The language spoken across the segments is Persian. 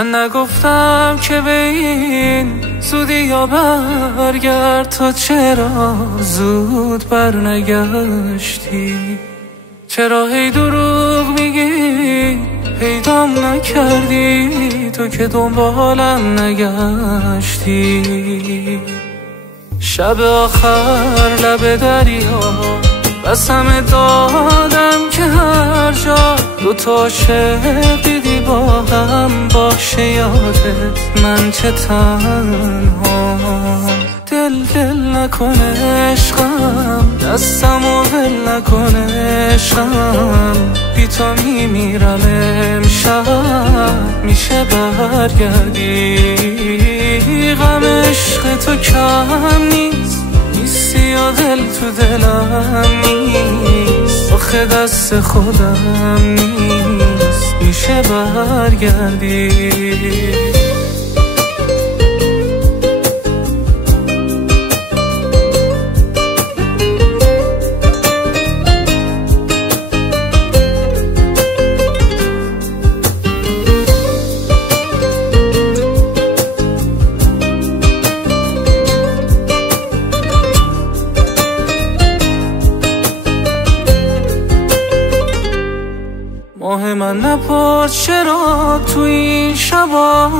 من نگفتم که به این زودی یا برگرد، تا چرا زود برنگشتی؟ چرا هی دروغ میگی پیدام نکردی؟ تو که دنبالم نگشتی. شب آخر لب دریا قسم دادم که هر جا دوتا عاشق دیدی با هم باشه یادت من چه تنها. دل نکن عشقم، دستمو ول نکن عشقم، بی تو میمیرم امشب، میشه برگردی؟ غم عشق تو کم نیست، نیستی یا دل تو دلم نیست، آخه دست خودم نیست، میشه برگردی؟ ماه من نپرد چرا تو این شبا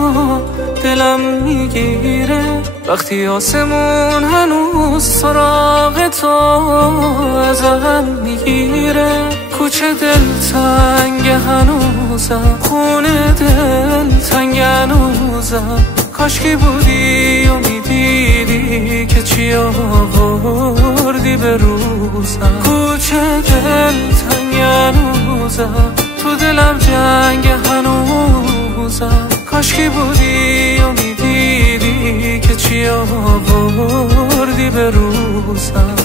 دلم میگیره، وقتی آسمون هنوز سراغ تو ازم میگیره. کوچه دل تنگ هنوزم، خونه دل تنگ هنوزم، کاشکی بودی و میدیدی که چی آوردی به روزم. کوچه دل تنگ هنوزم، تو دلم جنگ هنوزم، کاشکی بودی و میدیدی که چی آوردی به روزم.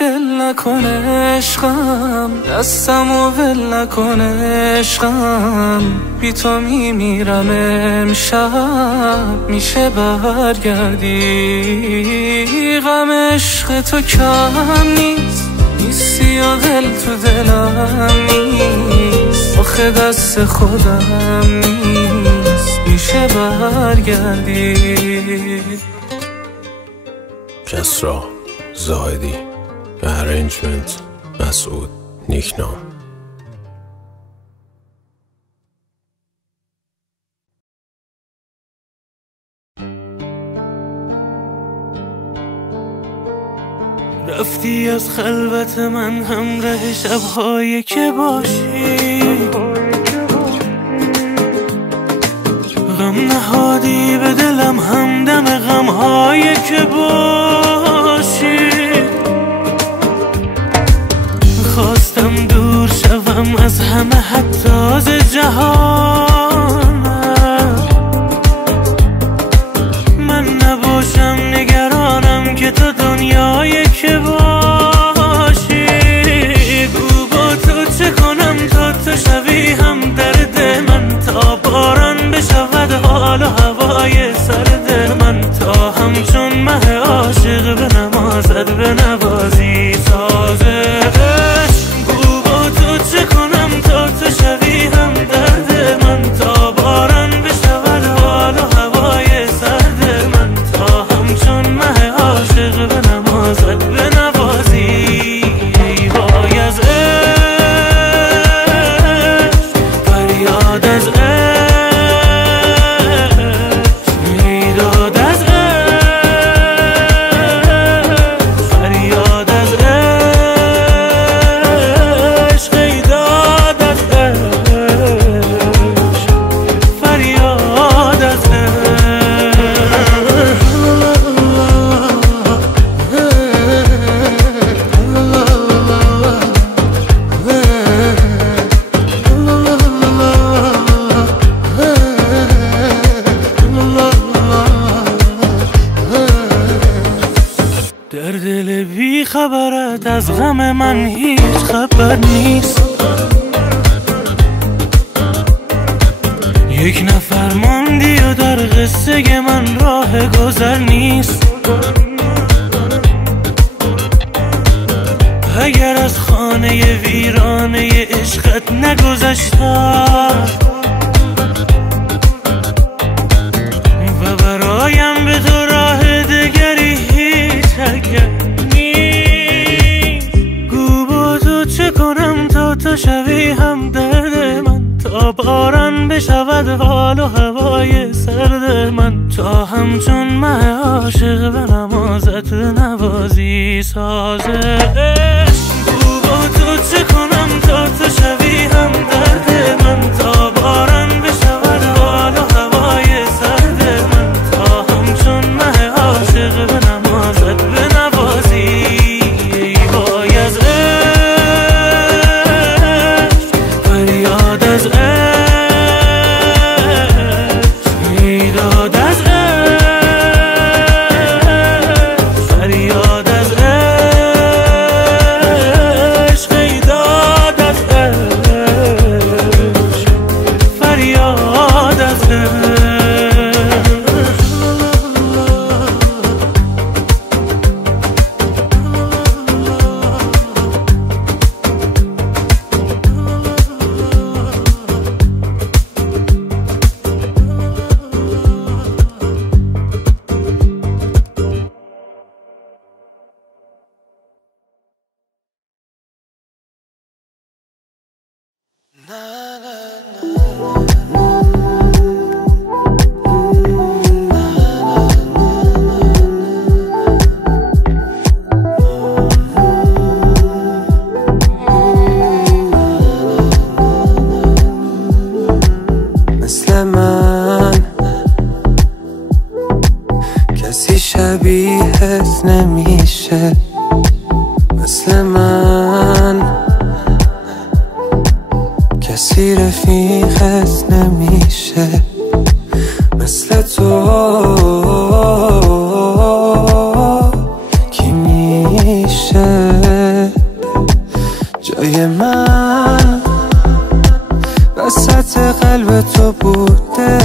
دل نکن عشقم، دستمو ول نکن عشقم، بی تو میمیرم امشب، میشه برگردی؟ غم عشق تو کم نیست، نیستی یا دل تو دلم نیست، آخه دست خودم نیست، میشه برگردی؟ کسرا زاهدی، ارنجمنت مسعود نیکنام. رفتی از خلوت من همراه شب‌هایی که باشی، غم نهادی به دلم همدم غم‌هایی که باشی. خواستم دور شوم از همه حتی از جهانم، من نباشم نگرانم که تو دنیایی که باشی. گو با تو چه کنم تا تو شوی هم درد من، تا باران بشود حال و هوای سرد من، تا همچون مه عاشق به نمازد به نوازی سازش. گو با تو چه کنم تا تو شوی هم درد من، تا باران بشود حال و هوای سرد من، تا همچون مه عاشق به نمازد به نوازی. ای وای از عشق، فریاد از عشق، ای داد از عشق، فریاد از عشق، ای داد از عشق، فریاد از در دل بی خبرت از غم من هیچ خبر نیست. یک نفر ماندی و در قصه من راه گذر نیست. اگر از خانه ویرانه عشقت نگذشتم، عاشق به نمازت نوازی سازش. گو با تو چه کنم تا تو شوی هم درد من، تا باران بشود حال و هوای سرد من، تا همچون مه عاشق به نمازت بنوازی. ای وای از عشق، فریاد از عشق، ای داد از عشق، فریاد از عشق، ای داد از عشق، فریاد از عشق. مثل من کسی شبیهت نمیشه، مثل من کسی رفیقت نمیشه، مثل تو کی میشه جای من وسط قلب تو بوده،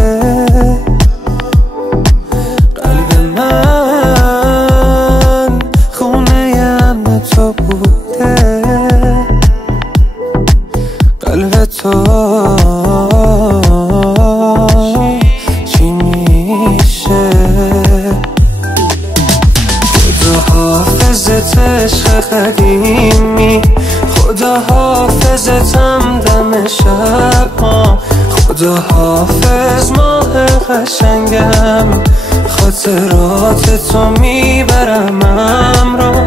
قلب من خونه امن تو بوده، قلب تو چی میشه؟ خدا حافظت عشق قدیمی، خدا حافظتم دم شب ها، خدا حافظ ماه قشنگم، خاطرات تو میبرم همراه،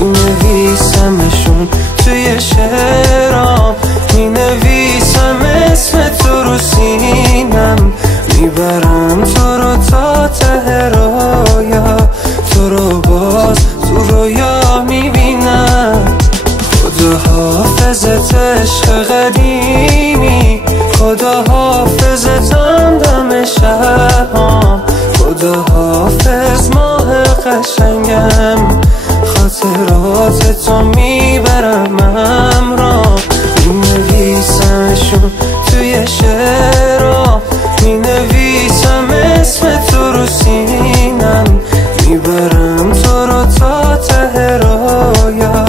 مینویسمشون توی شعرام، مینویسم اسم تو رو سینم، میبرم تو رو تا ته رویا، تو رو باز تو رویا میبینم. خدا حافظت عشق قدیمی، خدا حافظتم دم شبام، خدا حافظ ماه قشنگم، خاطرات تو میبرم همراه، مینویسمشون توی شعرام، مینویسم اسم تو رو سینم، میبرم تو رو تا ته رویا،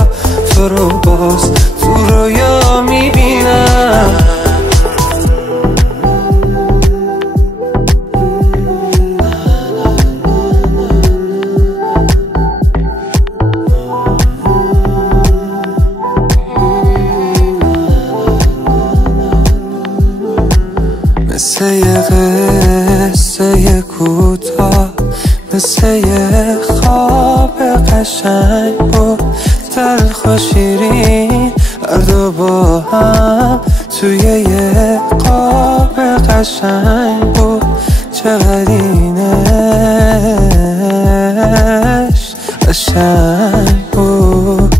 تو رو باز تو رویا میبینم. مثل یه قصه کوتاه، مثل یه خواب قشنگ بود، تلخ و شیرین هر دو با هم توی یه خواب قشنگ بود، چقدر اینش قشنگ بود.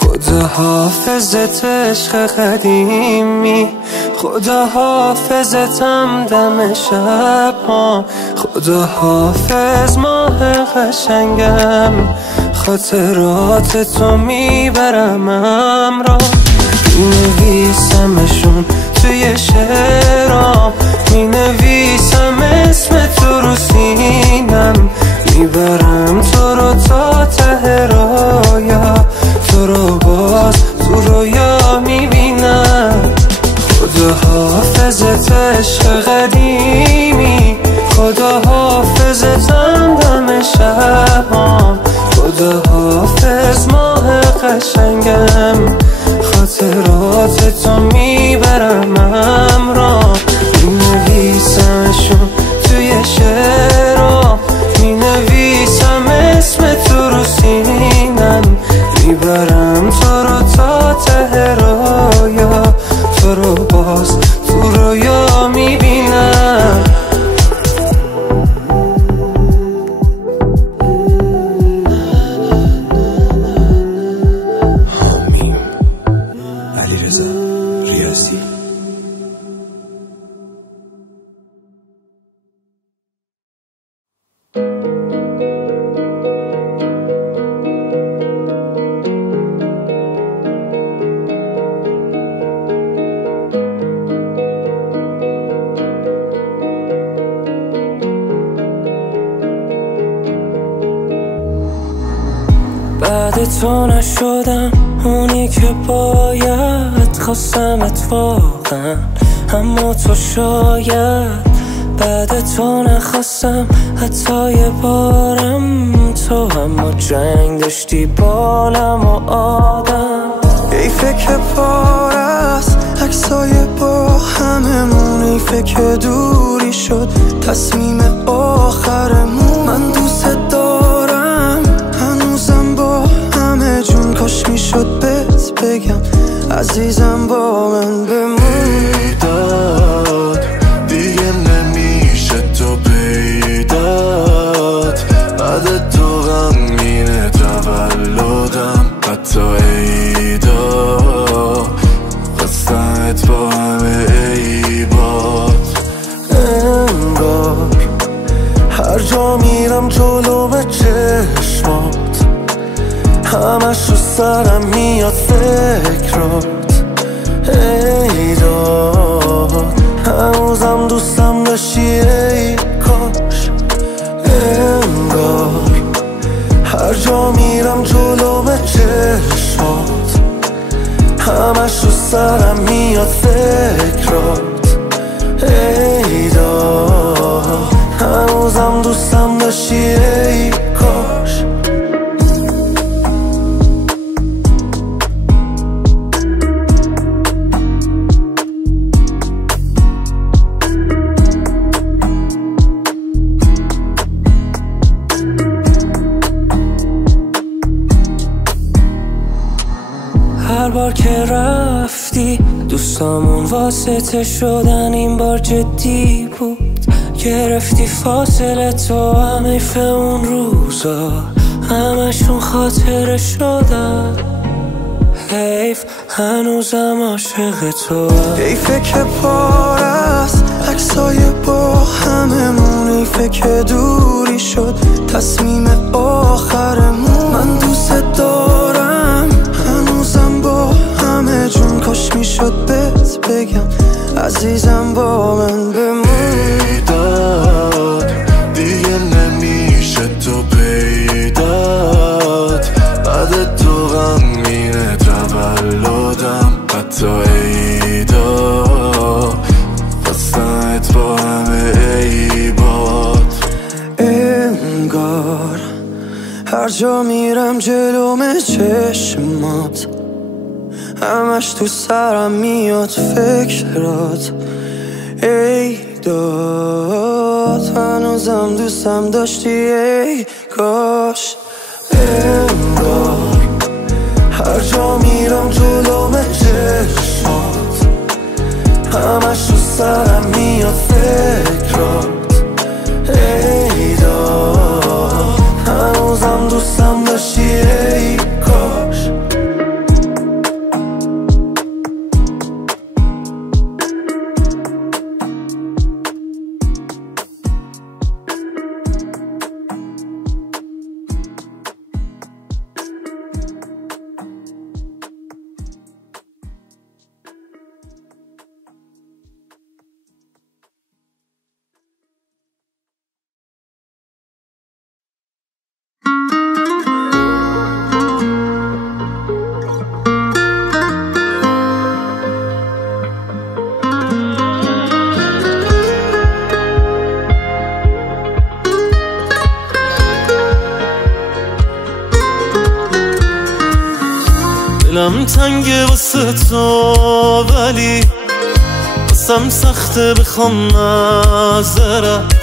خدا حافظت عشق قدیمی، خدا حافظتم دم شب ها، خدا حافظ ماه قشنگم، خاطرات تو میبرم همراه، مینویسمشون توی شعرام، مینویسم اسم تو رو سینم، میبرم تو رو تا ته رویا، تو رو باز تو رویا میبینم. خدا حافظت عشق قدیمی، خدا حافظتم دم شبام، خدا حافظ ماه قشنگم، خاطرات تو میبرم همراه، مینویسمشون توی شعرام، بعد تو نشدم اونی که باید، خواستمت واقعا اما تو شاید بعد تو نخواستم حتی یه بارم تو، اما جنگ داشتی بالم و آدم. حیفه که پار است عکسای با هممون، حیفه که دوری شد تصمیم آخرمون. من دوست دارم هنوزم با همه جون، کاش میشد بهت بگم عزیزم با من بمون. دیگه نمیشه تو پیدات، بعد تو غمگینه تولدم، حتی عیدا خواستمت با همه عیبات. انگار هر جا میرم جلو به چشمات، همش رو سرم میاد فکرات. ای داد هنوزم دوستم داشتی ای کاش. انگار هر جا میرم جلو به چشمات، همش رو سرم میاد فکرات. ای داد هنوزم دوستم داشتی ای کاش. هر بار که رفتی دوستامون واسطه شدن، این بار جدی بود. گرفتی فاصله تو، هم حیف اون روزا همشون خاطره شدن. حیف هنوزم عاشق تو، حیفه که پار است عکسای با هممون، حیفه که دوری شد تصمیم آخرمون. من دوست دارم هنوزم با همه جون، کاش میشد بهت بگم عزیزم با من بمون. پیدات دیگه نمیشه تو پیدات، بعد تو غمگینه تولدم، حتی عیدا خواستمت با همه عیبات. انگار هر جا میرم جلوم چشمات، همش تو سرم میاد فکرات. ای داد هنوزم دوستم داشتی ای کاش. انگار هر جا میرم جلوم چشمات، همش تو سرم میاد فکرات. ای داد هنوزم دوستم داشتی ای کاش. دلم تنگه واسه تو، ولی واسم سخته بخوام معذرت.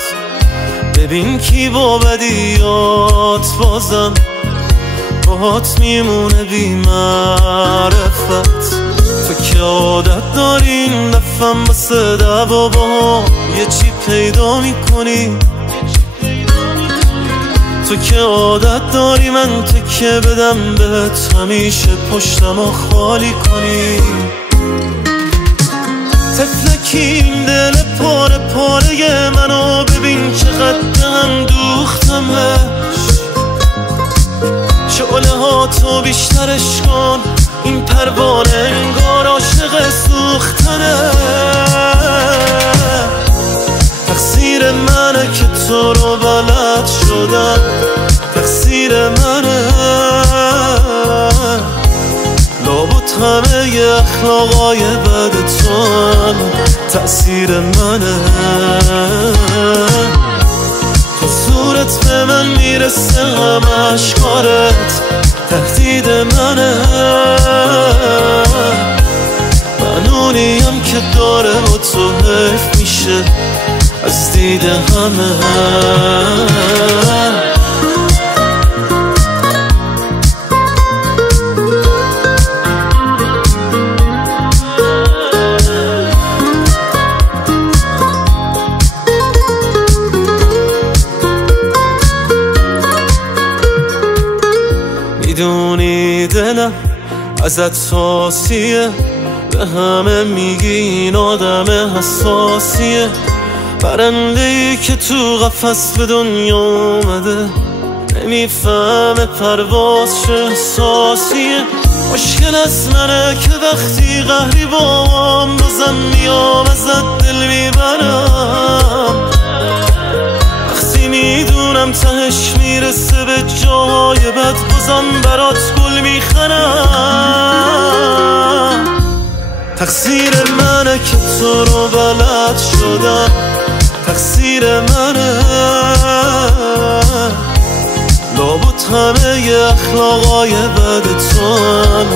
ببین کی با بدیات بازم باهات میمونه بی معرفت. تو که عادت داری این دفعم واسه دعوا با یه چی پیدا میکنی. تو که عادت داری من تکه بدم بهت، همیشه پشتمو خالی کنی. تفلکی این دل پاره پاره منو ببین چقدر هم دوختمش. شعله ها تو بیشترش کن، این پروانه انگار عاشق سوختنه. تقصیر منه که تو رو بلد شدم، تقصیر منه. همه اخلاقای بد تو هم تأثیر منه. تو صورت به من میرسه همه اشکارت تهدید منه. من اونیم که داره با تو حیف میشه از دید همه. میدونی دلم ازت ساسیه، به همه میگی این آدم حساسیه. پرنده‌ای که تو قفس به دنیا اومده نمیفهمه پرواز چه احساسیه. مشکل از منه که وقتی قهری بام بازم میام ازت دل میبرم. وقتی میدونم تهش میرسه به جای بد بازم برات گل میخرم. تقصیر منه که تو رو بلد شدم، تقصیر منه. لابد همه اخلاقای بد تو هم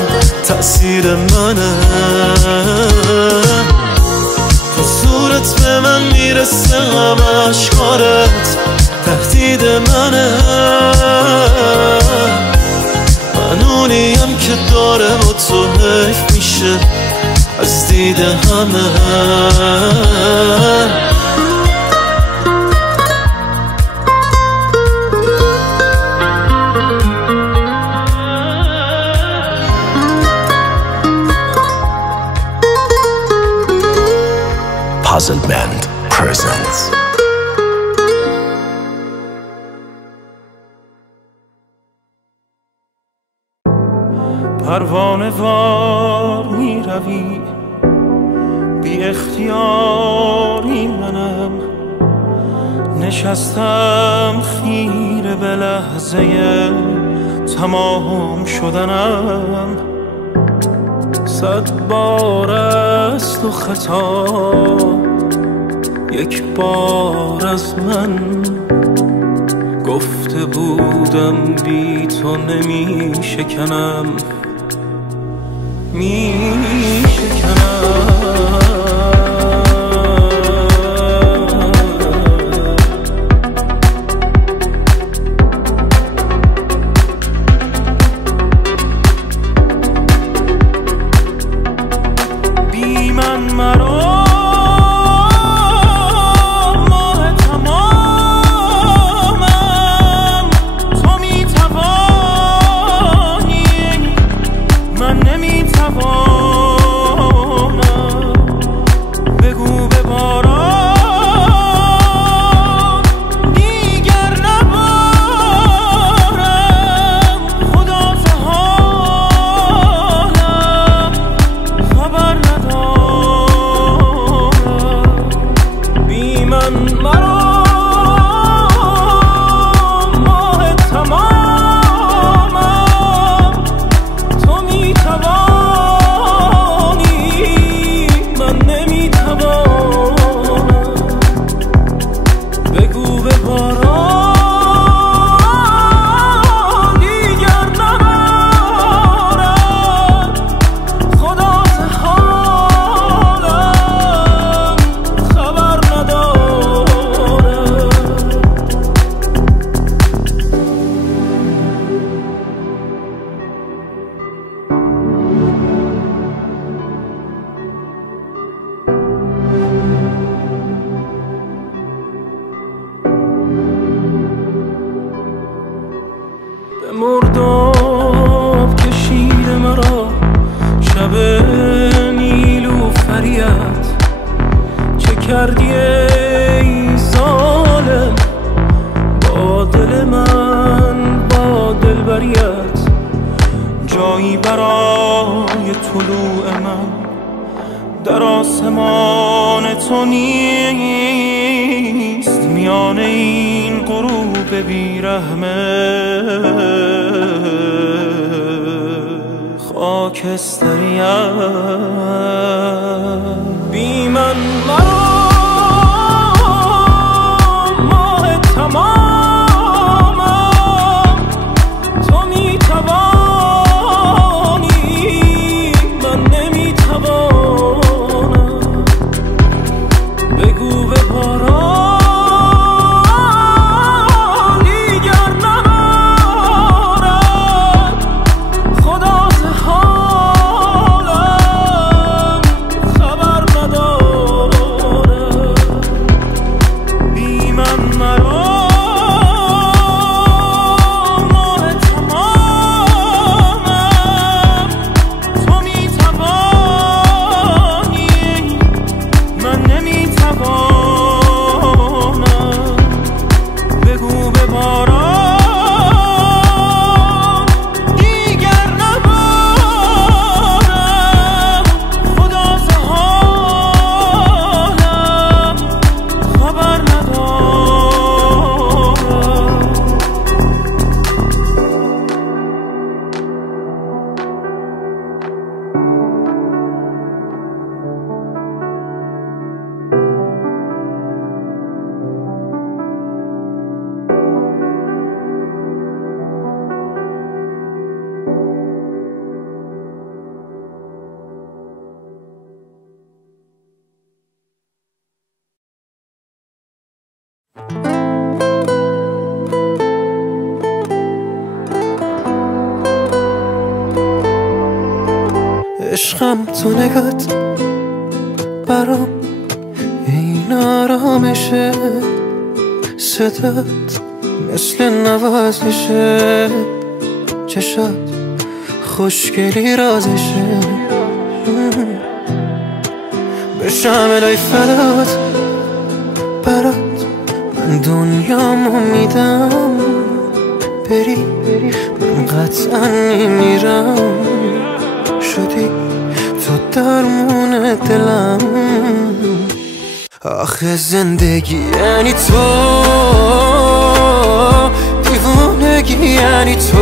تأثیر منه. تو صورت به من میرسه همه اشکارت تهدید منه. من اونیم که داره با تو حیف میشه از دید همه. Puzzle Band presents پروانه وار می روی بی اختیاری، منم نشستم خیره به لحظه تمام شدنم. 100 بار است و خطا، یک بار از من گفته بودم بی تو نمی شکنم، می شکنم. بی من مرا مرداب کشید مرا شب نیلوفریت، چه کردی ای ظالم با دل من، با دلبریت. جایی برای طلوع من در آسمان تو نیست، میان این غروب بیرحمه خاکستریم بی من مرا ماه تمامم تو میتوانی من نمیتوانم بگو به باران دیگر نبارد خدا ز حالم خبر ندارد بی من مرا ماه تمامم تو میتوانی من نمیتوانم بگو به باران دیگر نبارم خدا ز حالم خبر ندارم عشقم تو نگات برام این آرامشه صدات مثل نوازشه چشات خوشگلی رازشه بشم الهی فدات برات من دنیامو میدم بری من قطعا میمیرم شدی تو درمون دلم آخه زندگی یعنی تو دیوونگی یعنی تو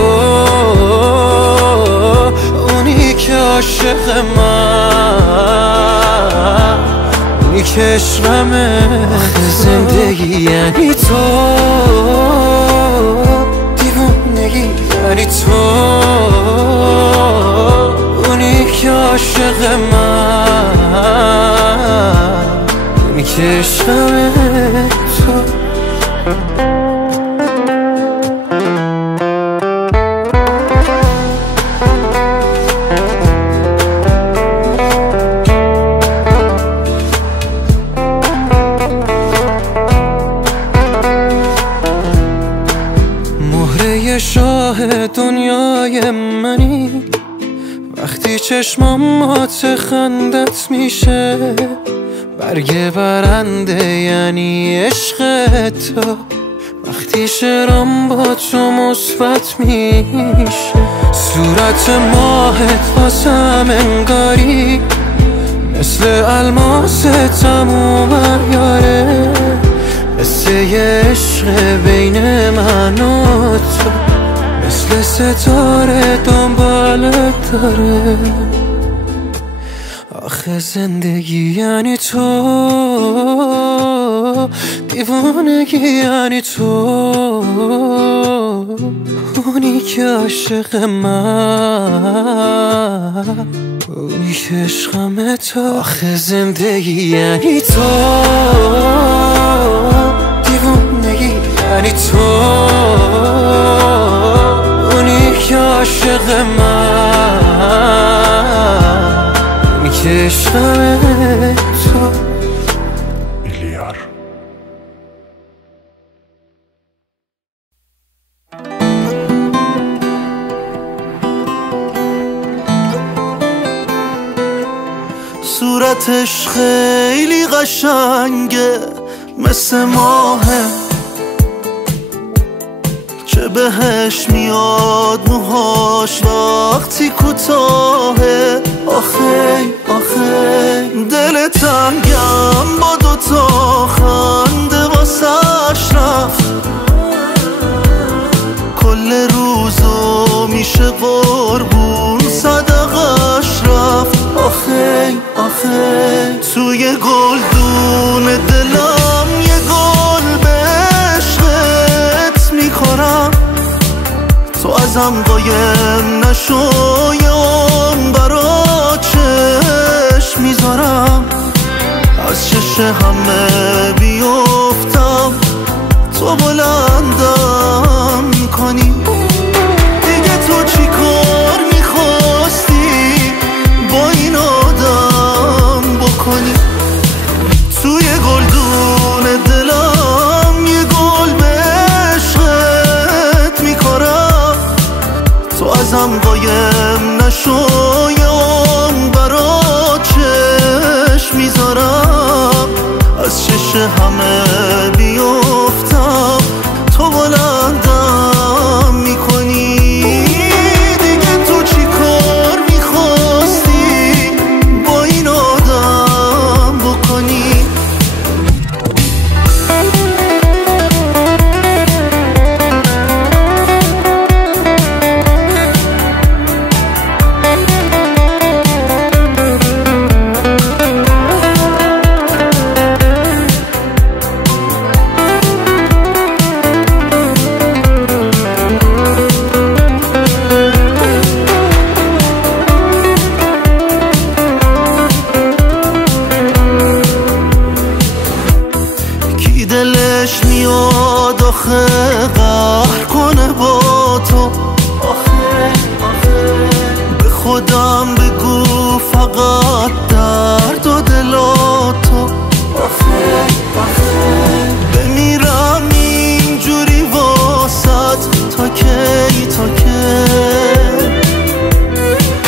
اونی که عاشق من اونی که عشقمه آخه زندگی یعنی تو دیوونگی یعنی تو اونی که عاشق من اونی که عشقمه تو مهره شاه دنیای منی وقتی چشمامات خندت میشه برگ برنده یعنی عشق تو وقتی شعرام با تو مثبت میشه صورت ماهت واسم انگاری مثل الماس تموم یاره مثل یه عشق بین من و تو مثل ستاره دنبالت داره آخه زندگی یعنی تو دیوانگی یعنی تو اونی که عاشق من اونی که عشقمه تو آخه زندگی یعنی تو دیوانگی یعنی تو اونی که عاشق من اونی که عشقمه تو میلیار صورتش خیلی قشنگه مثل ماهه چه بهش میاد موهاش وقتی کوتاهه آخه دل تنگم با دوتا خنده واسش رفت کل روزو میشه قربون صدقه تو ازم قایم نشو یه عمر برا چشم میذارم از چش همه بیفتم تو بلندم میکنی دیگه تو چی کار میخواستی با این آدم بکنی توی گلدون دلم یه گل به عشقت میکارم تو ازم قایم نشو یه عمر برا چشم میذارم از چش همه بیفتم تو بلندم میکنی دیگه تو چی کار میخواستی با این آدم بکنی دلش میاد آخه قهر کنه با تو به خودم بگو فقط درد و دلاتو بمیرم اینجوری واسط تا کی تا کی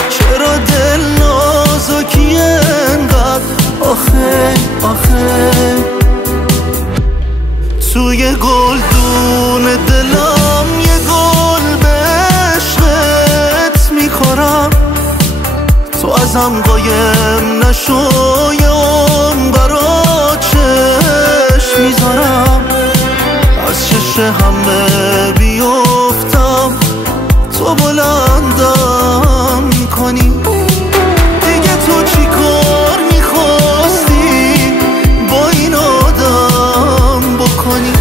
چرا دل نازکی انقدر آخه توی گلدون دلم یه گل به عشقت میکارم تو ازم قایم نشو یه عمر برا چشم میذارم از چش همه بیفتم تو بلندم میکنی دیگه تو چی کار میخواستی با این آدم بکنی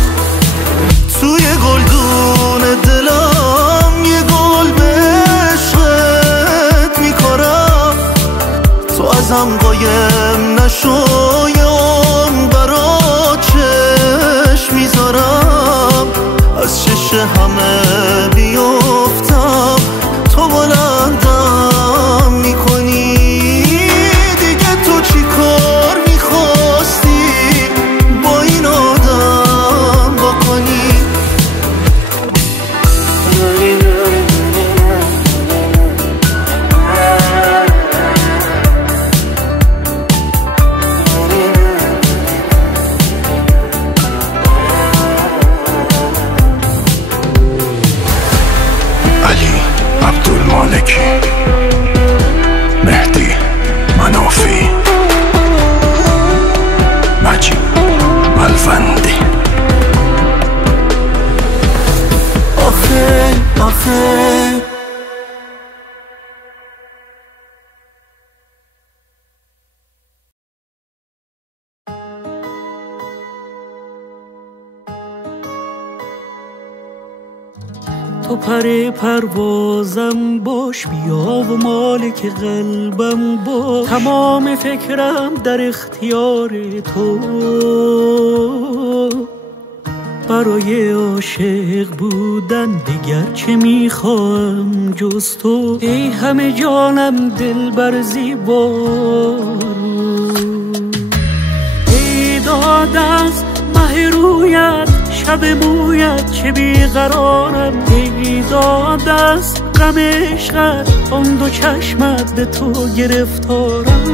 توی گلدون دلم یه گل به عشقت میکارم تو ازم قایم نشو یه عمر برا چشم میذارم از چش همه بیفتم تو بلندم میکنی دیگه تو چی کار میخواستی با این آدم بکنی علی عبدالمالکی، مهدی منافی، مجید ملوندی. آخه تو پر پروازم باش بیا و مالک قلبم باش تمام فکرم در اختیار تو برای عاشق بودن دیگر چه میخواهم جز تو ای همه جانم دل بر زیبارو ای داد از مه رویت شب مویت چه بیقرارم ای داد از غم عشقت آن دو چشمت به تو گرفتارم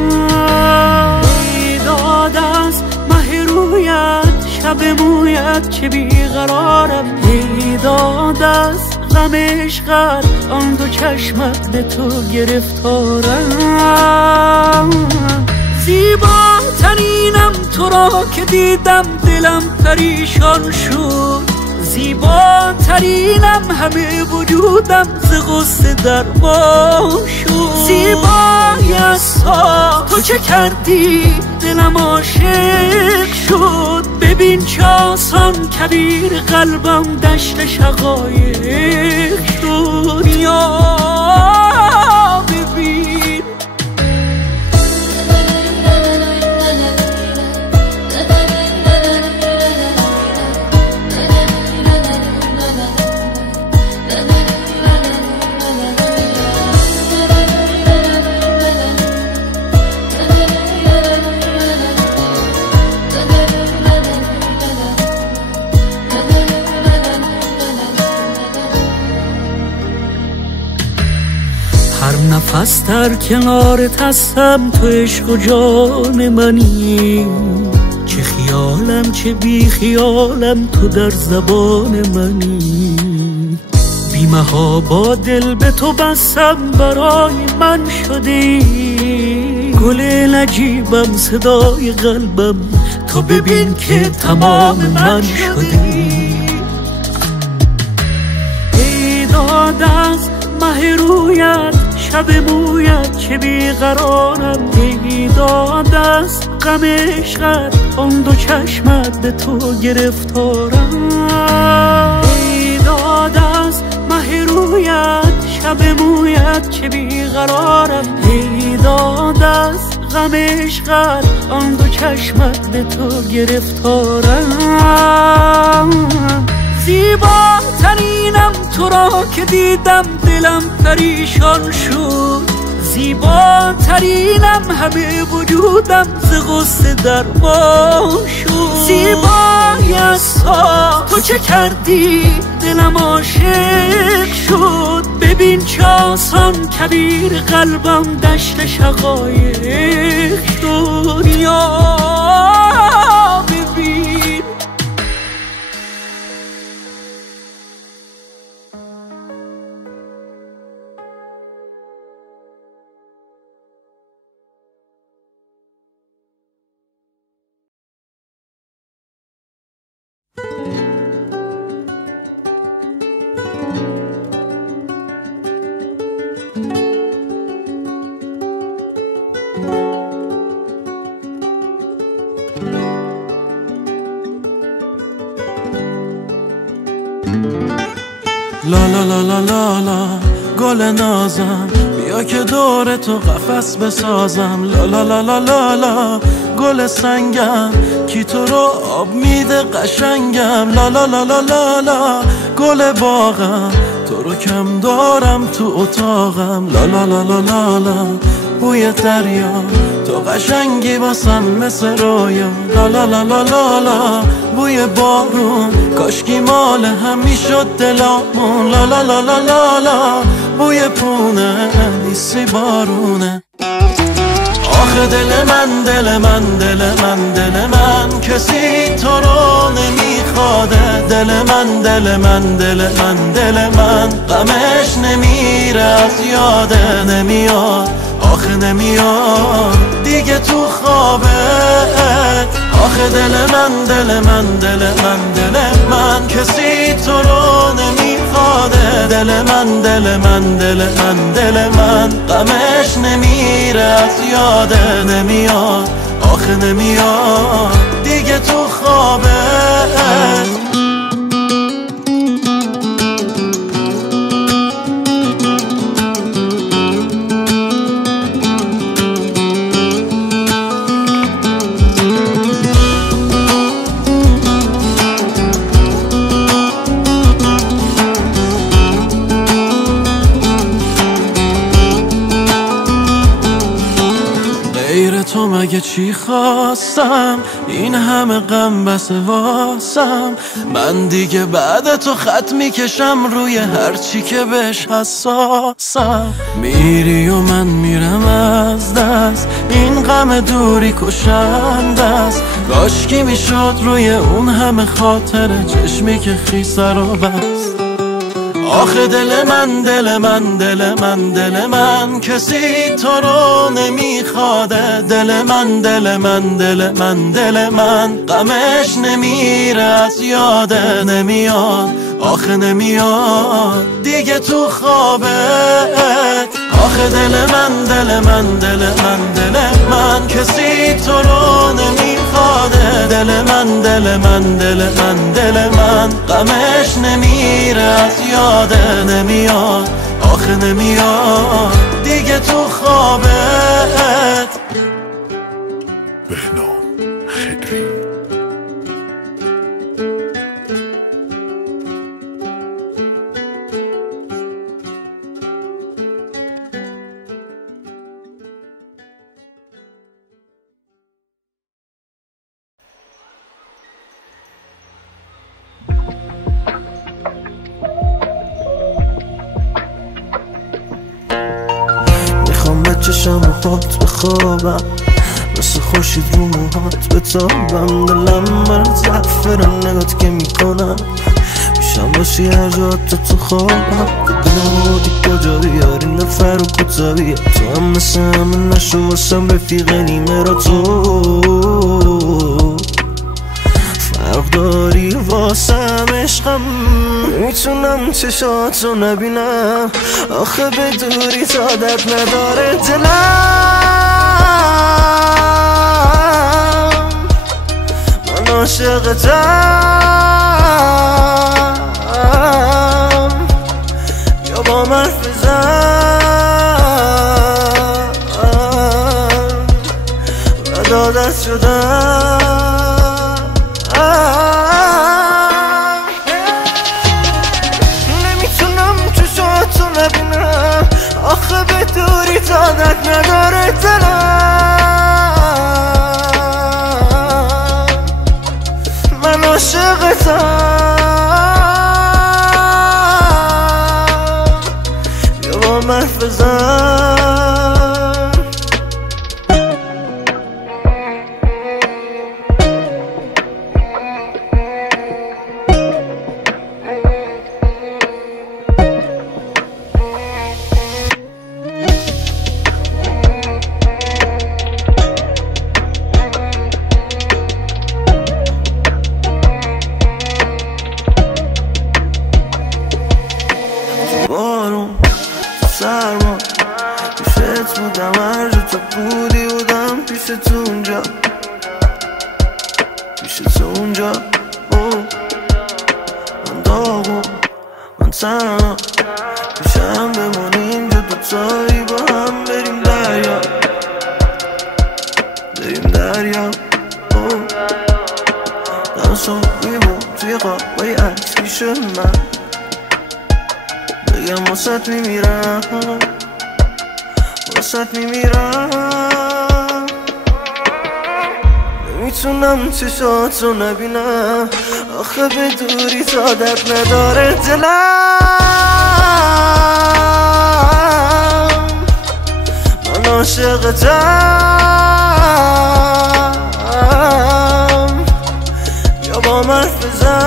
ای داد از مه رویت شب مویت چه بیقرارم ای داد از غم عشقت آن دو چشمت به تو گرفتارم زیباترینم تو را که دیدم دلم پریشان شد زیباترینم همه وجودم ز غصه درمان شد زیبایی از تو چه کردی دلم عاشق شد ببین چه آسان کبیر قلبم دشت شقایق شد هر نفس در کنارت هستم، تو عشق و جان منی. چه خیالم چه بی خیالم، تو در زبان منی. بیمه ها با دل به تو بستم، برای من شدی. گل نجیبم صدای قلبم، تو ببین که تمام من شدی. ای داد از مه رویت، شب مویت چه بیقرارم. ای داد از غم عشقت، آن دو چشمت به تو گرفتارم. ای داد از مه رویت، شب مویت چه بیقرارم. ای داد از غم عشقت، آن دو چشمت به تو گرفتارم. زیباترینم تو را که دیدم، دلم پریشان شد. زیباترینم همه وجودم، ز غصه درمان شد. زیبایی از تو چه کردی، دلم عاشق شد. ببین چه آسان کبیر قلبم دشت شقایق شد. یا ببین لا لا لا لا لا لا گل نازم، بیا که دور تو قفس بسازم. لا لا لا لا لا لا گل سنگم، کی تو رو آب میده قشنگم. لا لا لا لا لا لا گل باغم، تو رو کم دارم تو اتاقم. لا لا لا لا لا لا بوی دریا، تو قشنگی واسم مثل رویا. لا لا لا لا لا لا بوی بارون، کاشکی مال هم میشد دلامون. لا لا لا لا لا لا بوی پونه، نیستی بارونه. آخه دل من دل من دل من دل من، کسی تو رو نمیخواده. دل من دل من دل من دل من، غمش نمیره از یاده. نمیاد آخه نمیاد دیگه تو خوابه. آخه دل من دل من دل من دل من، کسی تو رو نمیخواده. دل من دل من دل من دل من، غمش نمیره از یاده. نمیاد آخه نمیاد دیگه تو خوابه. تو مگه چی خواستم، این همه غم بس واسم. من دیگه بعد تو خط میکشم روی هر چی که بهش حساسم. میری و من میرم از دست، این غم دوری کشنده است. کاشکی میشد روی اون همه خاطر چشمی که خیسه رو بست. آخه دل من دل من دل من دل من، کسی تو رو نمیخواده. دل من دل من دل من دل من، غمش نمیره از یاده. نمیاد آخه نمیاد دیگه تو خوابه. آخه دل من دل من دل من دل من، کسی تو رو نمیخواده. دل من دل من دل من دل من، غمش نمیره از یاده. نمیاد آخه نمیاد دیگه تو خوابه. بهنام خدری. چشم هات بخوابم، مثل خورشید رو موهات بتابم. دلم برات زعفران نگات که میکنم، میشم باشی هر جا تو خوابم. بدونم بودی کجا بیاری نفر و کتابیه، تو هم مثل همه نشو واسم رفیق نیمه را تو فرق داری واسم عشقم. نمیتونم چشاتو نبینم آخه به دوری عادت نداره دلم. من عاشقتم، یا با من حرف بزن و عادت شدم. آخه به دوری عادت نداره دلم. من عاشقتم، یا با من حرف بزن. بارون تو سرما پیشت بودم، هر جا تو بودی بودم پیش تو اونجا، پیش تو اونجا. من داغم من تنها، پیشم بمونیم جو دوتایی با هم بریم دریا، بریم دریا. دم صبحیمون توی قابای عکس پیش من، بگم واسط میمیرم، واسط میمیرم. نمیتونم چشاتو نبینم آخه به دوری عادت نداره دلم. من عاشقتم، یا با من حرف بزن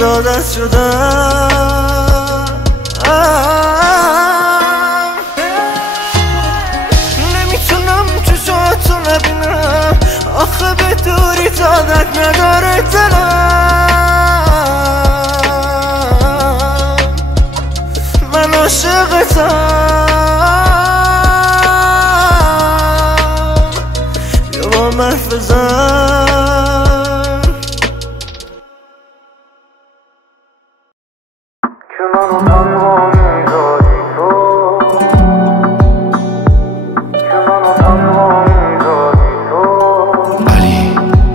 و عادت شدم. نمیتونم چشاتو نبینم آخه به دوری عادت نداره دلم. من عاشقتم، یا با من حرف بزن. علی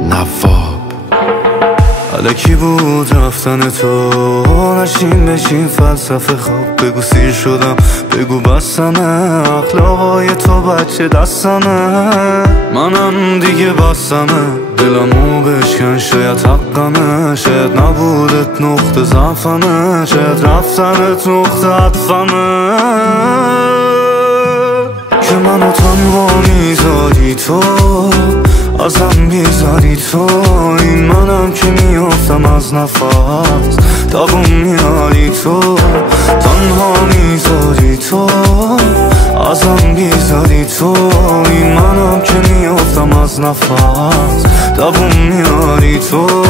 نواب. الکی بود رفتن تو، نشین بشین فلسفه خواب. بگو سیر شدم بگو بستمه، اخلاقای تو بچه دستمه. منم دیگه بستمه، دلمو بشکن شاید حقمه. شاید نبودت نقطه ضعفمه، شاید رفتنت نقطه عطفمه. که منو تنها میذاری تو، ازم بیزاری تو. این منم که میافتم از نفس، دوام میاری تو. تنها میذاری تو، ازم بیزاری تو. این منم که میافتم از نفس، دوام میاری تو.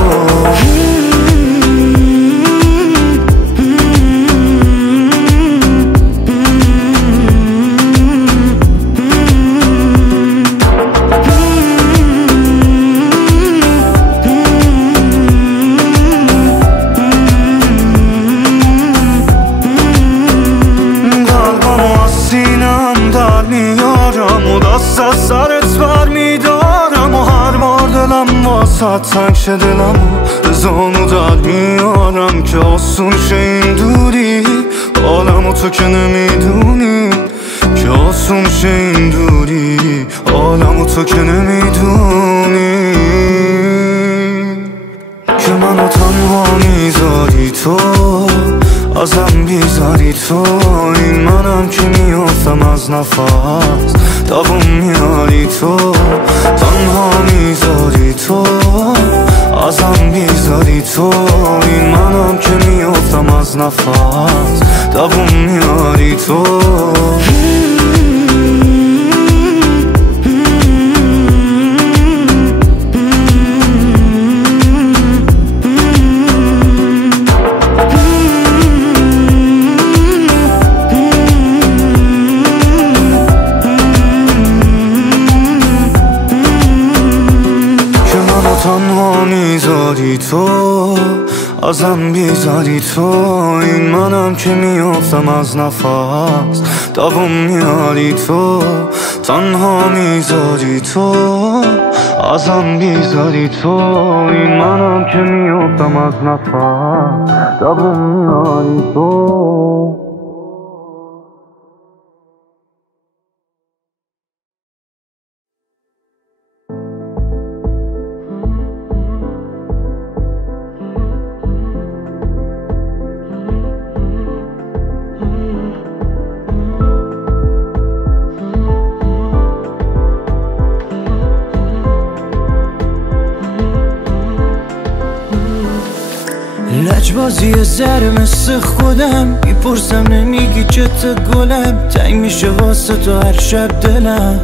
تنگ شه دلمو به زانو در میارم که آسون شه این دوری. عالمو تو که نمیدونی که آسون شه این دوری. عالمو تو که نمیدونی که منو تنها میذاری تو، ازم بیزاری تو، این منم که میافتم از نفس، دوام میاری تو، تنها میذاری تو، ازم بیزاری تو، این منم که میافتم از نفس، دوام میاری تو. تنها میذاری تو، ازم بیزاری تو، این منم که میافتم از نفس، دوام میاری تو، تنها میذاری تو، ازم بیزاری تو، این منم که میافتم از نفس، دوام میاری تو. لجبازی زر مثل خودم، میپرسم نمیگی چت گلم، تنگ میشه واسه تو هر شب دلم،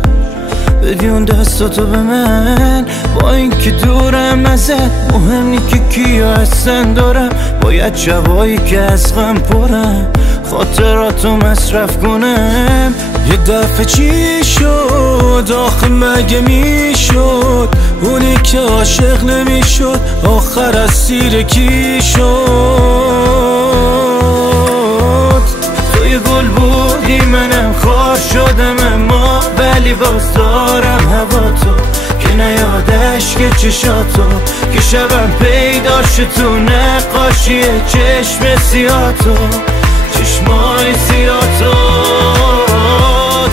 بدی اون دستاتو به من، با اینکه دورم ازت، مهم نی که کیا هستن دارم، باید شبایی که از غم پرم، خاطراتو مصرف کنم. یه دفعه چی شد آخه مگه میشد، اونی که عاشق نمیشد آخر اسیر کی شد. توی گل بودی منم خار شدم، اما ولی باز دارم هوا تو، که نیادش که چشاتو، که شبم پیدا شد تو نقاشی چشم سیاتو، چشمای سیاتو.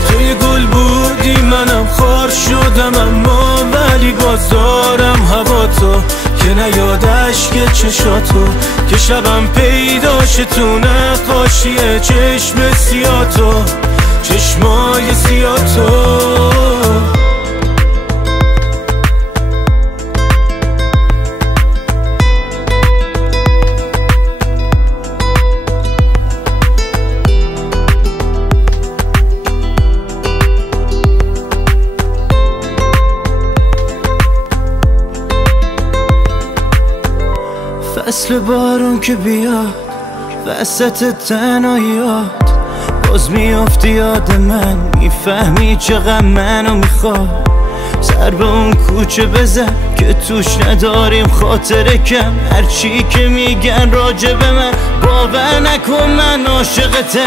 توی گل بودی منم خار شدم، اما ولی باز دارم هوا تو، که نیادش که چشاتو، که شبم پیدا شد تو نقاشی چشم سیاتو، چشمای سیاتو. فصل بارون که بیاد وسط تنهاییات، باز میافتی یاد من، میفهمی چقدر منو میخواد، سر به اون کوچه بزن که توش نداریم خاطره کم، هرچی که میگن راجع به من باور نکن من عاشقتم.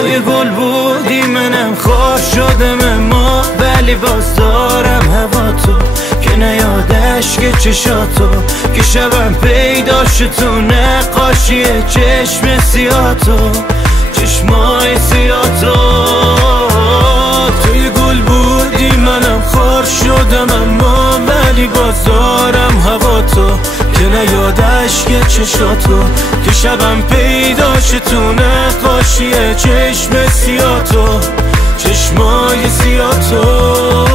توی گل بودی منم خار شدم، اما ولی باز دارم هوا تو، که نیادش که چشاتو، که شبم پیدا شد تو نقاشی چشم سیاتو، چشمای سیاتو. توی گل بودی منم خار شدم، اما ولی باز دارم هوا تو، که نیادش که چشاتو، که شبم پیدا شد تو نقاشی چشم سیاتو، چشمای سیاتو.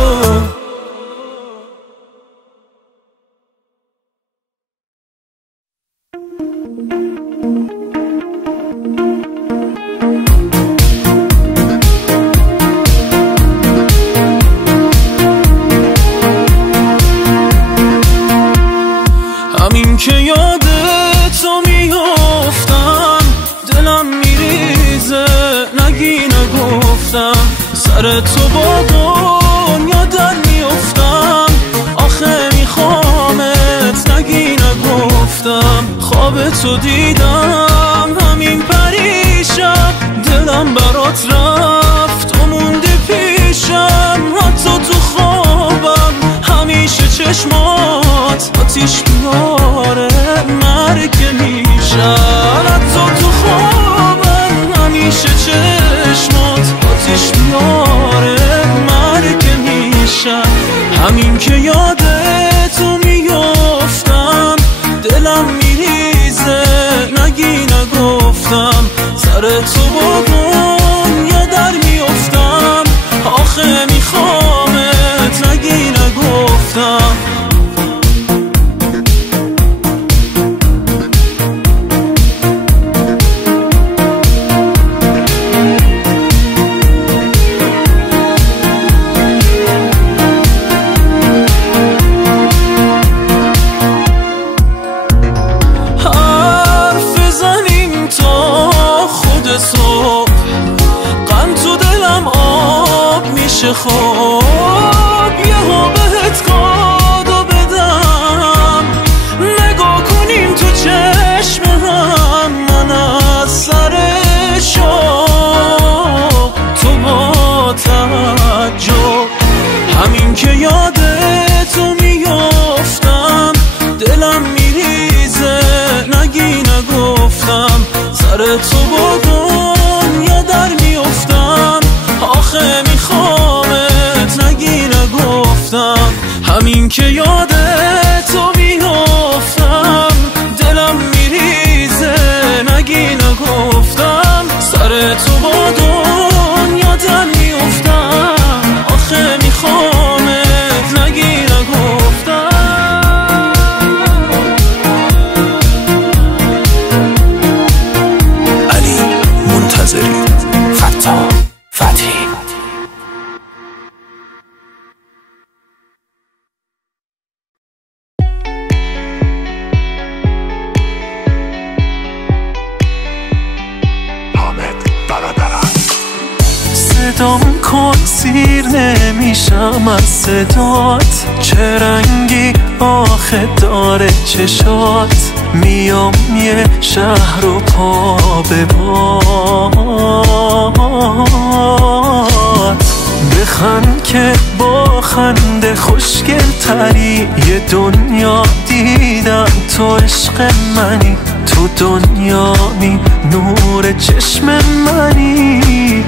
همین که یادتو میافتم دلم میریزه، نگی نگفتم سر تو با دنیا در میافتم، آخه میخوامت نگی نگفتم، خواب تو دیدم همین پریشب، دلم برات رفت و موندی پیشم، حتی تو خوابم همیشه چشمات آتیش میاره مرگ میشن، حتی تو خوابم همیشه چشمات آتیش میاره مرگ میشن. همین که یادتو میافتم دلم میریزه، نگی نگفتم میافتم سر تو با دنیا در میافتم آخه میخوامت نگی نگفتم خواب یه ها بهت کادو بدم نگاه کنیم تو چشم هم من از سر شوق تو با تعجب همین که یادتو میافتم دلم میریزه نگی نگفتم سر تو با دنیا در میافتم آخه میخوامت نگی نگفتم همین که یادتو میافتم دلم میریزه نگی نگفتم سر تو با دنیا در میافتم آخه میخوامت نگی نگفتم علی منتظری فتحی صدام کن سیر نمیشم از صدات چه رنگی آخه داره چشات میام یه شهر رو پا به پات بخند که با خنده خوشگل تری یه دنیا دیدم تو عشق منی تو دنیامی نور چشم منی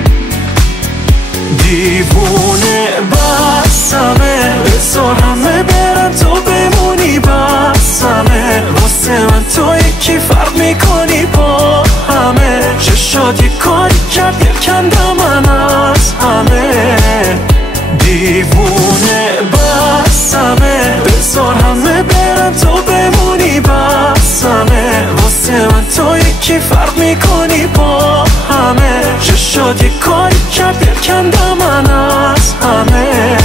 دیوونه بسمه بذار همه برن تو بمونی بسمه واسه من تو یکی فرق میکنی با همه چشات یک کاری کرد یکندم من از همه دیوونه بسمه بذار همه برن تو بمونی بسمه واسه من تو یکی فرق میکنی با همه چشات یک کاری کرد یکندم من از همه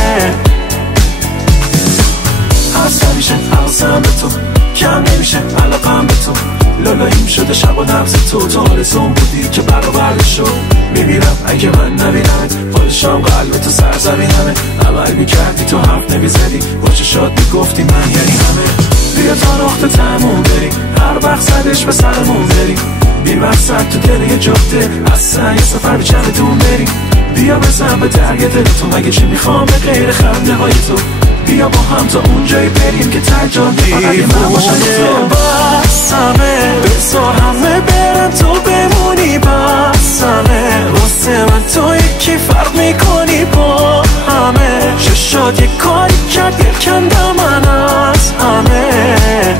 هست همیشه حواسم به تو کم نمیشه علاقم به تو لالاییم شده شب و نبض تو آرزوم بودی که برآورده شد میمیرم اگه من نبینمت پادشام قلب تو سرزمینمه عمل میکردی تو حرف نمیزدی با چشات میگفتی من یعنی همه بیا تا نقطه تموم بریم هر وقت زدش به سرمون بریم بی مقصد تو دل یه جاده اصلا یه سفر به چند دون بریم بیا بزن به درگه دل تو مگه چی میخوام به غیر خنده های تو بیا با هم تا اونجایی بریم که ترجان فقط یه من باشم تو بسمه بذار همه برن تو بمونی بسمه واسه من تو یکی فرق میکنی با همه چشات یک کاری کرد یکندم من از همه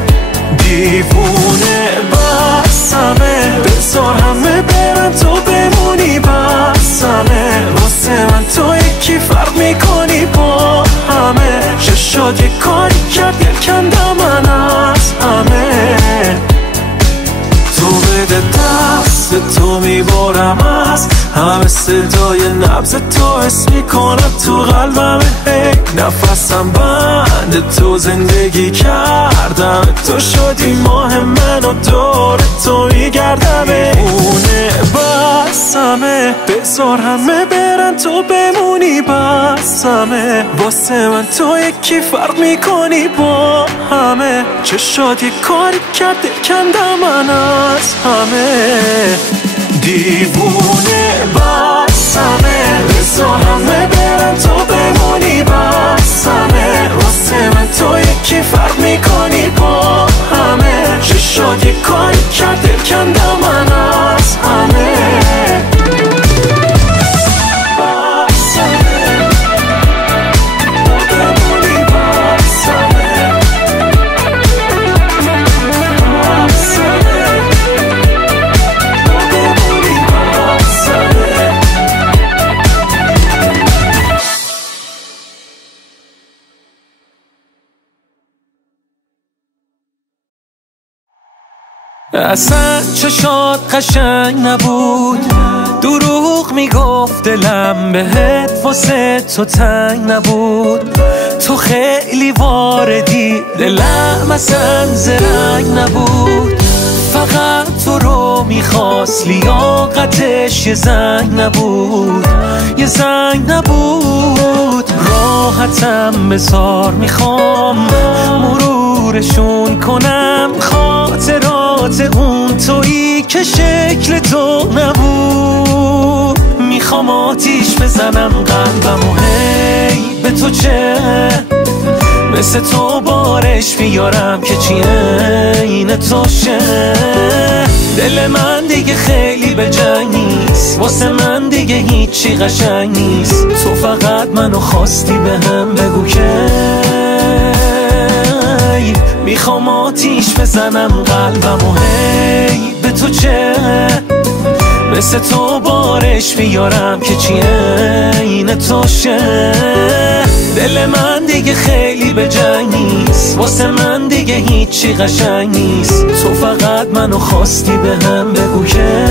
دیوونه بسمه بذار همه برن تو بمونی بسمه واسه من تو یکی فرق میکنی با همه چشات یک کاری کرد یکندم من از همه تو بده دست تو میبارم از همه صدای نبض تو حس میکنم تو قلبم هی نفسم بند تو زندگی کردم تو شدی ماه من و دور تو میگردم اونه بسمه بذار همه برن تو بمونی بسمه واسه من تو یکی فرق میکنی با همه چشات یک کاری کرده کندم من از همه دیوونه بسمه بذار همه برن تو بمونی بسمه واسه من تو یکی فرق میکنی با همه چشات یک کاری کرده کندم من از همه اصلا چشات قشنگ نبود، دروغ میگفت دلم بهت واسه تو تنگ نبود. تو خیلی واردی دلم اصلا زرنگ نبود، فقط تو رو میخواست لیاقتش یه زنگ نبود، یه زنگ نبود. راحتم بذار میخوام مرورشون کنم، خاطرات اون تویی که شکل تو نبود. میخوام آتیش بزنم قلبم و هی به تو چه، مثل تو بارش بیارم که چی این تو شه. دل من دیگه خیلی به جنگ نیست، واسه من دیگه هیچی قشنگ نیست. تو فقط منو خواستی بهم بگو که میخوام آتیش بزنم قلبم و هی به تو چه، مثل تو بارش بیارم که چی این تو شه. دل من دیگه خیلی به جنگ نیست، واسه من دیگه هیچی قشنگ نیست. تو فقط منو خواستی بهم بگو که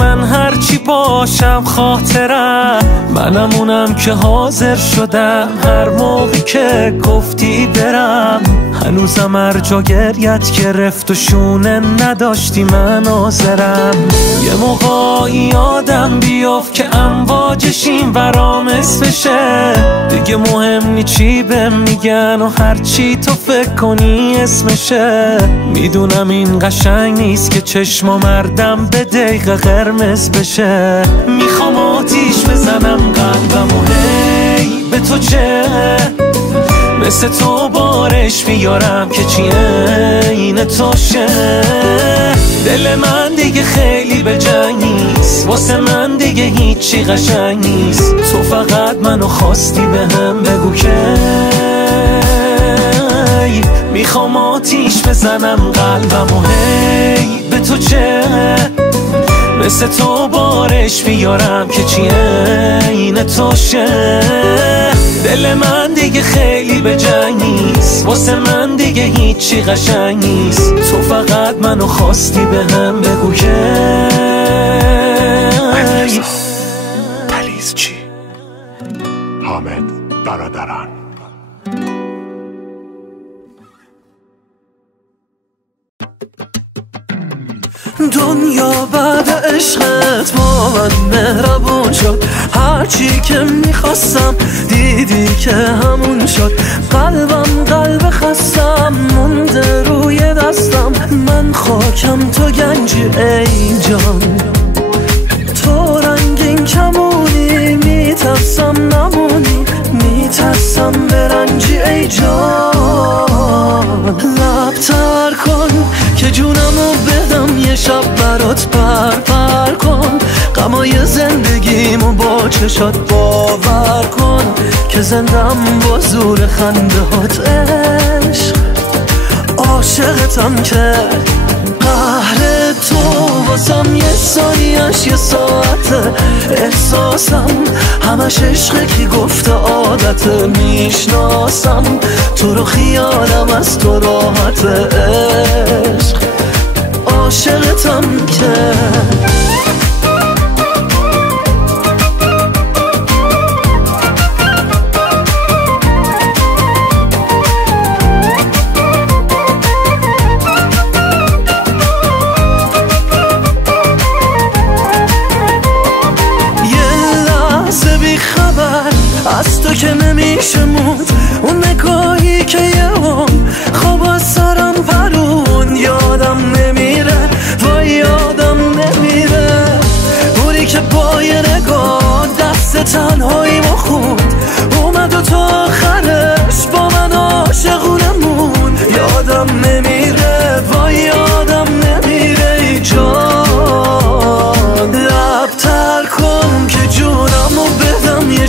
من هرچی باشم خاطرم، منم اونم که حاضر شدم هر موقع که گفتی برم. هنوزم هر جا گریت گرفت و شونه نداشتی من حاضرم. یه موقع یادم بیافت که امواجشیم برام اسمشه، دیگه مهم نی چی بهم میگن و هرچی تو فکر کنی اسمشه. میدونم این قشنگ نیست که چشما مردم به دقیقه قرمز بشه. میخوام آتیش بزنم قلبم و هی به تو چه، مثل تو بارش بیارم که چی این تو شه. دل من دیگه خیلی به جنگ نیست، واسه من دیگه هیچی قشنگ نیست. تو فقط منو خواستی بهم بگو که میخوام آتیش بزنم قلبم و هی به تو چه، مثل تو بارش بیارم که چی این تو شه. دل من دیگه خیلی به جنگ نیست، واسه من دیگه هیچی قشنگ نیست. تو فقط منو خواستی بهم بگو که تلیزچی حامد برادران. دنیا بعد عشقت با من مهربون شد، هرچی که میخواستم دیدی که همون شد. قلبم قلب خستم مونده روی دستم، من خاکم تو گنجی ای جان. تو رنگین کمونی میترسم نمونی، میترسم برنجی ای جان. لبتر کن که جونمو بدم یه شب برات پر کن، غمای زندگیمو با چشات باور کن که زندم با زور خنده هات عشق. عاشقتم که قهر تو واسم یه ثانیش یه ساعته، احساسم همش عشقه کی گفته عادته. میشناسم تو رو خیالم از تو راحت عشق. عاشقتم که از تو که نمیشه موند، اون نگاهی که یه اون خواب از سرم پرون. یادم نمیره وای یادم نمیره، اونی که با یه نگاه دست تنهاییمو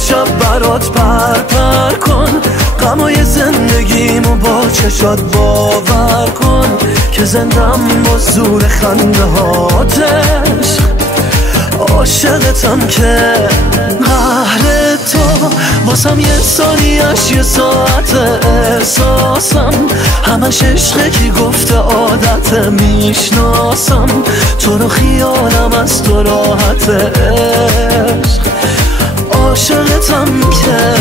شب برات پر کن، غمای زندگیمو با چشات باور کن که زندم با زور خنده هاتش. عاشقتم که قهر تو واسم یه ثانیه‌اش یه ساعت احساسم، همش عشقه که گفته عادت میشناسم، تو رو خیالم از تو راحت عشق. عاشقتم که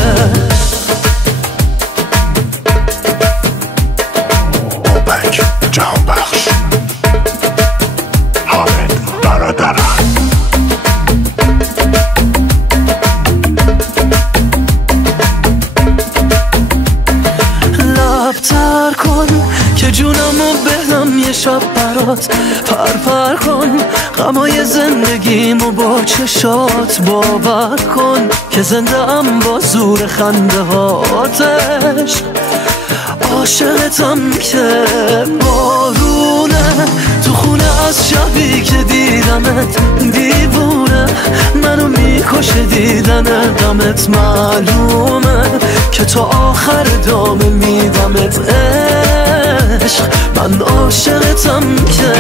اوپک جهان بخش حامد برادران. لبتر کن که جونمو بدم یه شب برات پر کن، غمای زندگیمو با چشات باور کن که زندم با زور خنده هاتش. عاشقتم که بارونه تو خونه از شبی که دیدمت، دیوونه منو میکشه دیدن غمت، معلومه که تو آخر دامه میدمت عشق. من عاشقتم که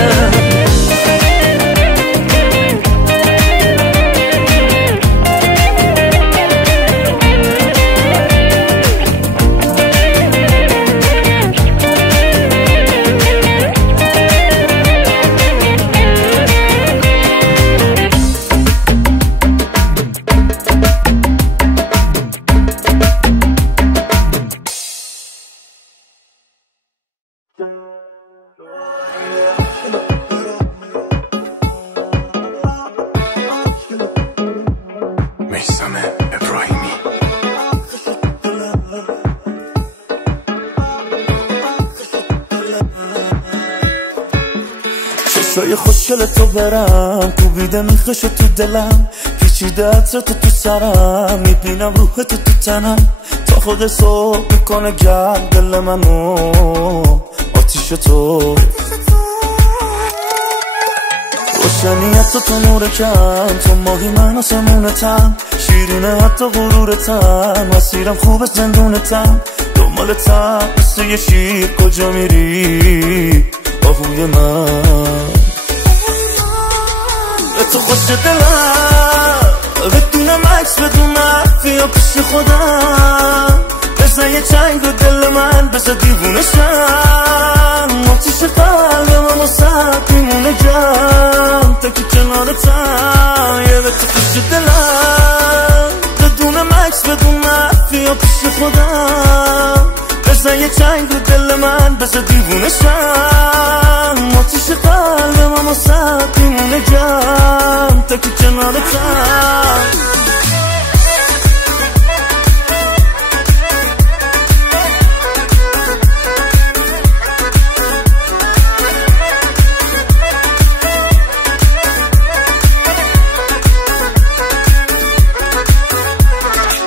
چشای خوشگل تو برم کوبیده میخش تو دلم، پیچیده عطر تو سرم، میبینم روح تو تنم، تا خود صبح میکنه گرم دل منو آتیش تو. روشنیت تو نور کم، تو ماهی من آسمونتم، شیرینه حتی غرورتم، مسیرم خوبه زندونتم، دنبالتم مثل یه شیر کجا میری آهوی من. به تو خوش دلم بدونم عکس بدونم بیا پیش خودم، بزن یه چنگ و دل من بزن دیوونشم، آتیش قلبم واسه میمونه گرم تا که کنارتم. یه به تو خوش دلم بدونم عکس بدونم بیا پیش خودم، بزن یه چنگ و دل من بزن دیوونشم، آتیش قلبم واسه میمونه گرم تا که کنارتم.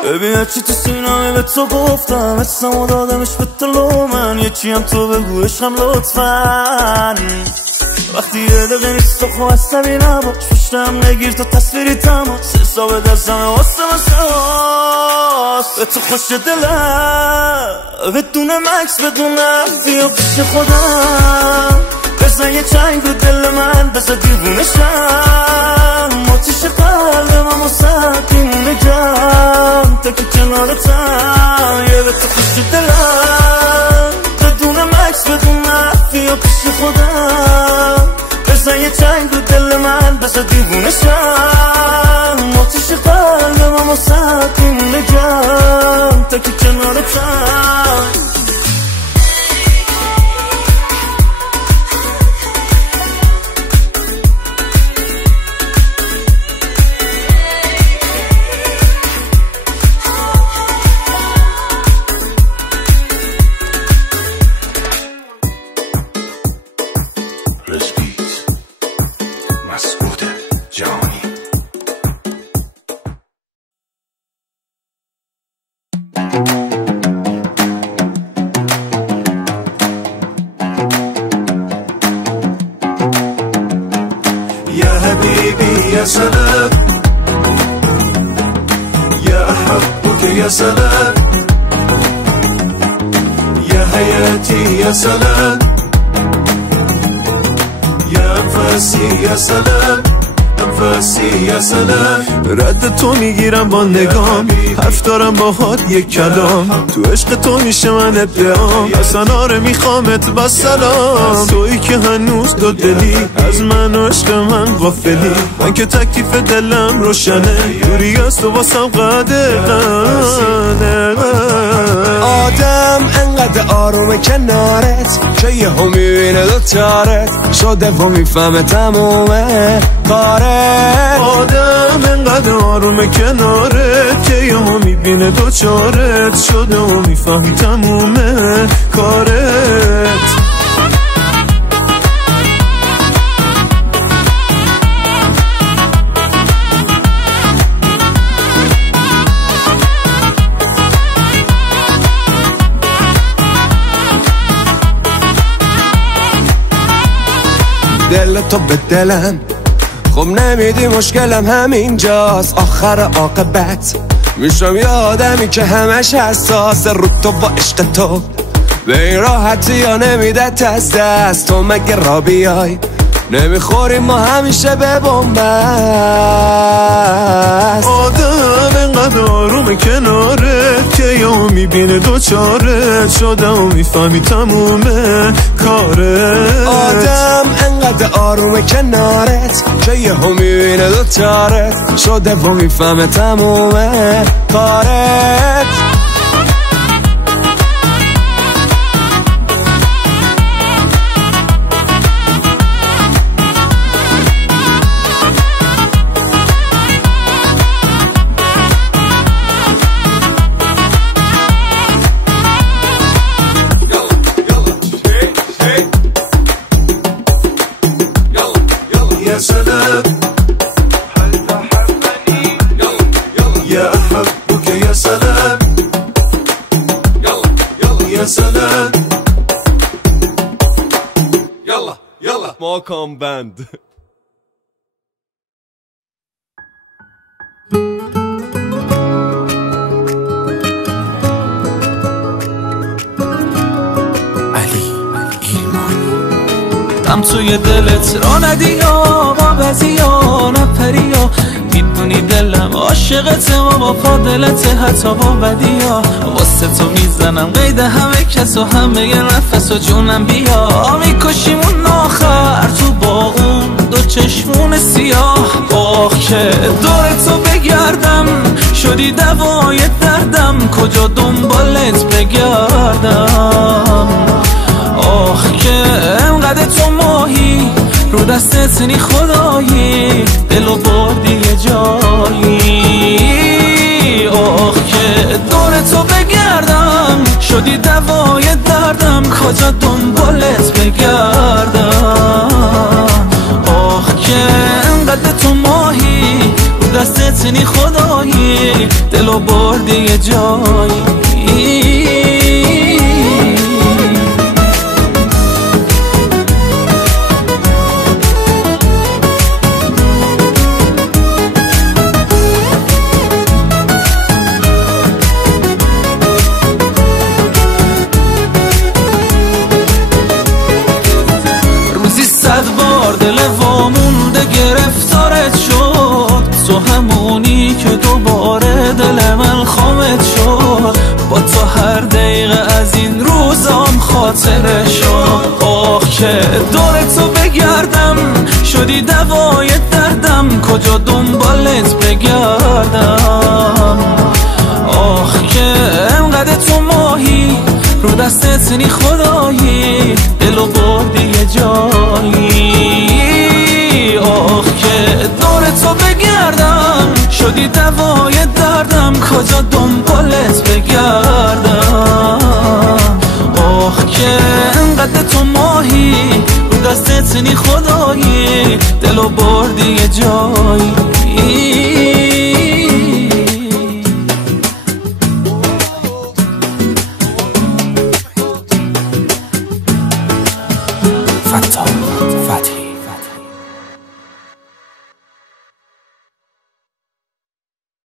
ببین هرچی تو سینمه به تو گفتم، اسمو دادمش به طلو من، یکی هم تو بگو عشقم لطفاً. وقتی یه دقیقه نیست تو خواه عصبی نباش، پشتم نگیر تو تصویری تماس، حساب دستمه واسه مساس. به تو خوش دلم بدونم عکس بدونم بیا پیش خودم، بزن یه چنگ و دل من بزن دیوونشم، آتیش قلبم واسه میمونه گرم تا که کنارتم. یه به تو خوش دلم بدونم عکس بدونم بیا پیش خودم، بزن یه چنگ و دل من بزن دیوونشم، آتیش قلبم واسه میمونه گرم تا که کنارتم. يا حبيبي يا سلام يا أحب يا سلام يا حياتي يا سلام يا أنفاسي يا سلام انفاسی یا سلام رد تو میگیرم با نگام حرف دارم باهات یک کلام تو عشق تو میشه من ادعام اصلا آره میخوامت با سلام تویی که هنوز دو دلی از من و عشق من غافلی من که تکلیف دلم روشنه دوری از تو واسم قدقنه آدم انقدر آرومه کنارت که یه هم میبینه دوتارت شده و میفهمه تمومه کارت آدم انقدر آرومه کنارت که یه هم میبینه دوچارت شده و میفهمی تمومه کارت دل تو به دلم خب نمیدی مشکلم همینجاست آخر عاقبت میشم یه آدمی که همش حساس رو تو با عشق تو به این راحتی یا نمیده از دست تو مگه را بیای نمیخوریم ما همیشه به بنبست آدم انقدر آرومه کنارت که یا میبینه دوچارت شده و میفهمی تمومه کارت آدم انقدر آرومه کنارت که یه هم میبینه دوچارت شده و میفهمه تمومه کارت يا سلام هل تحبني يا أحبك يا سلام يا سلام يلا ماکان بند هم توی دلت را ندی یا با بزی یا نپری یا میدونی دلم عاشقته و با فاضلته حتی با بدی یا واسه تو میزنم قید همه کس و همه نفس و جونم بیا میکشیمون آخر تو با اون دو چشمون سیاه آخ که دور تو بگردم شدی دوای دردم کجا دنبالت بگردم آخ که انقدر تو ماهی رو دستت نی خدایی دلو بردی یه جایی آخ که دور تو بگردم شدی دوای دردم کجا دنبالت بگردم آخ که انقدر تو ماهی رو دستت نی خدایی دلو بردی یه جایی دل وامونده گرفتارت شد تو همونی که دوباره دل من خامت شد با تو هر دقیقه از این روزام خاطره شد آخ که دور تو بگردم شدی دوای دردم کجا دنبالت بگردم آخ که انقدر تو ماهی رو دستت نی خدایی دلو بردی یه جایی آخ که دور تو بگردم شدی دوای دردم کجا دنبالت بگردم آخ که انقدر تو ماهی رو دستت نی خدایی دلو بردی یه جایی